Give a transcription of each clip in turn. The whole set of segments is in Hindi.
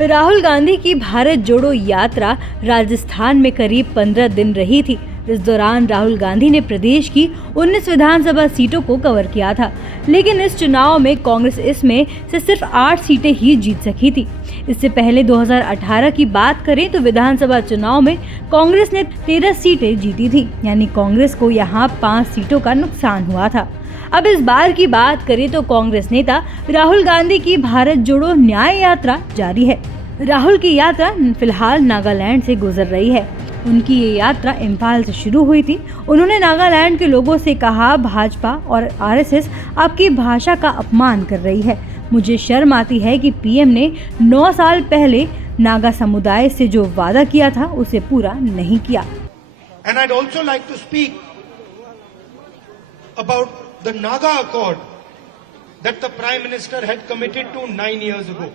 राहुल गांधी की भारत जोड़ो यात्रा राजस्थान में करीब 15 दिन रही थी। इस दौरान राहुल गांधी ने प्रदेश की 19 विधानसभा सीटों को कवर किया था, लेकिन इस चुनाव में कांग्रेस इसमें से सिर्फ 8 सीटें ही जीत सकी थी। इससे पहले 2018 की बात करें तो विधानसभा चुनाव में कांग्रेस ने 13 सीटें जीती थी, यानी कांग्रेस को यहां 5 सीटों का नुकसान हुआ था। अब इस बार की बात करें तो कांग्रेस नेता राहुल गांधी की भारत जोड़ो न्याय यात्रा जारी है। राहुल की यात्रा फिलहाल नागालैंड से गुजर रही है। उनकी ये यात्रा इम्फाल से शुरू हुई थी। उन्होंने नागालैंड के लोगों से कहा, भाजपा और आरएसएस आपकी भाषा का अपमान कर रही है। मुझे शर्म आती है कि पीएम ने 9 साल पहले नागा समुदाय से जो वादा किया था उसे पूरा नहीं किया। And I'd also like to speak about the Naga Accord that the Prime Minister had committed to 9 years ago.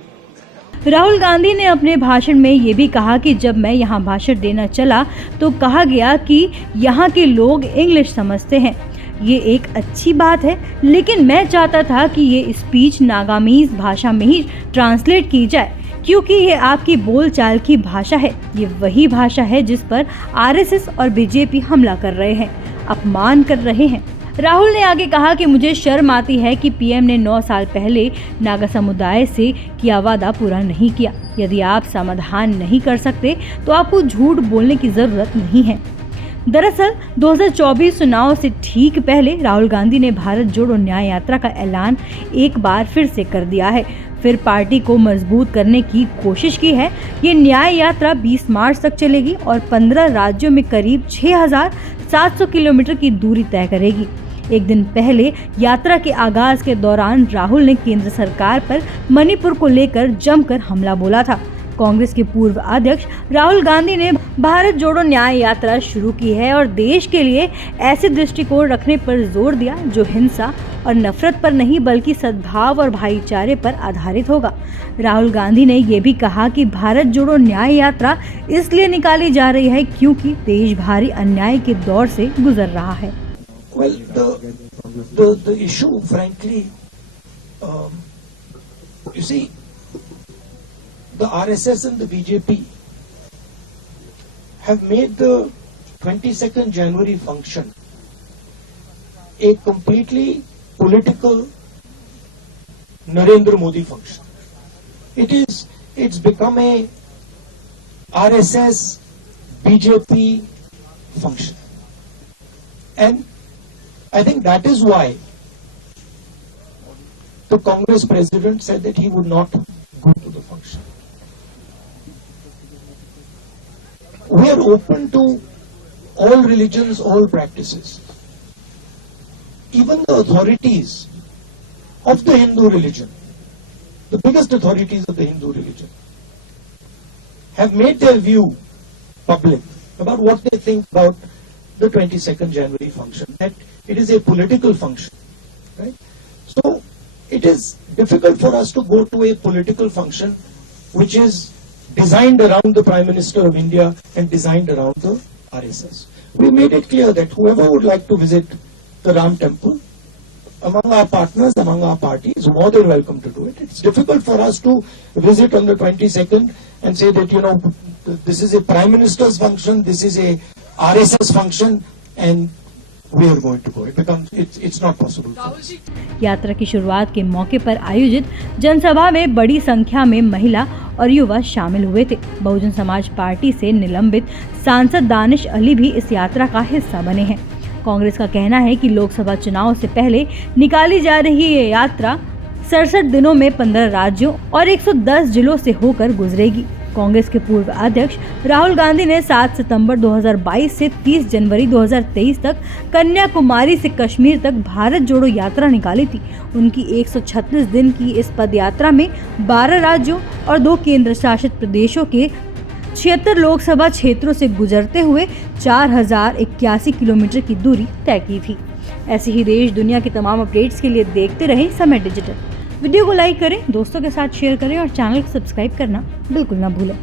Rahul Gandhi ने अपने भाषण में ये भी कहा कि जब मैं यहाँ भाषण देना चला तो कहा गया कि यहाँ के लोग इंग्लिश समझते हैं। ये एक अच्छी बात है, लेकिन मैं चाहता था कि ये स्पीच नागामीज भाषा में ही ट्रांसलेट की जाए, क्योंकि ये आपकी बोलचाल की भाषा है। ये वही भाषा है जिस पर आरएसएस और बीजेपी हमला कर रहे हैं, अपमान कर रहे हैं। राहुल ने आगे कहा कि मुझे शर्म आती है कि पीएम ने 9 साल पहले नागा समुदाय से किया वादा पूरा नहीं किया। यदि आप समाधान नहीं कर सकते तो आपको झूठ बोलने की जरूरत नहीं है। दरअसल 2024 चुनाव से ठीक पहले राहुल गांधी ने भारत जोड़ो न्याय यात्रा का ऐलान एक बार फिर से कर दिया है। फिर पार्टी को मजबूत करने की कोशिश की है। ये न्याय यात्रा 20 मार्च तक चलेगी और 15 राज्यों में करीब 6,700 किलोमीटर की दूरी तय करेगी। एक दिन पहले यात्रा के आगाज के दौरान राहुल ने केंद्र सरकार पर मणिपुर को लेकर जमकर हमला बोला था। कांग्रेस के पूर्व अध्यक्ष राहुल गांधी ने भारत जोड़ो न्याय यात्रा शुरू की है और देश के लिए ऐसे दृष्टिकोण रखने पर जोर दिया जो हिंसा और नफरत पर नहीं बल्कि सद्भाव और भाईचारे पर आधारित होगा। राहुल गांधी ने ये भी कहा कि भारत जोड़ो न्याय यात्रा इसलिए निकाली जा रही है क्योंकि देश भारी अन्याय के दौर से गुजर रहा है। Well, the issue, frankly, you see, the RSS and the BJP have made the 22nd January function a completely political Narendra Modi function. It's become a RSS BJP function, and I think that is why the Congress president said that he would not go to the function. We are open to all religions, all practices. Even the authorities of the Hindu religion, the biggest authorities of the Hindu religion, have made their view public about what they think about the 22nd January function, that it is a political function, right? So it is difficult for us to go to a political function which is designed around the Prime Minister of India and designed around the RSS. We made it clear that whoever would like to visit the Ram Temple, among our partners, among our parties, is more than welcome to do it. It's difficult for us to visit on the 22nd and say that, you know, this is a Prime Minister's function, this is a RSS function, and we are going to go. It's not possible. यात्रा की शुरुआत के मौके पर आयोजित जनसभा में बड़ी संख्या में महिला और युवा शामिल हुए थे। बहुजन समाज पार्टी से निलंबित सांसद दानिश अली भी इस यात्रा का हिस्सा बने हैं। कांग्रेस का कहना है कि लोकसभा चुनाव से पहले निकाली जा रही ये यात्रा 67 दिनों में 15 राज्यों और 110 जिलों से होकर गुजरेगी। कांग्रेस के पूर्व अध्यक्ष राहुल गांधी ने 7 सितंबर 2022 से 30 जनवरी 2023 तक कन्याकुमारी से कश्मीर तक भारत जोड़ो यात्रा निकाली थी। उनकी 136 दिन की इस पद यात्रा में 12 राज्यों और 2 केंद्र शासित प्रदेशों के 76 लोकसभा क्षेत्रों से गुजरते हुए 4081 किलोमीटर की दूरी तय की थी। ऐसे ही देश दुनिया की तमाम अपडेट्स के लिए देखते रहें समय डिजिटल। वीडियो को लाइक करें, दोस्तों के साथ शेयर करें और चैनल को सब्सक्राइब करना बिल्कुल ना भूलें।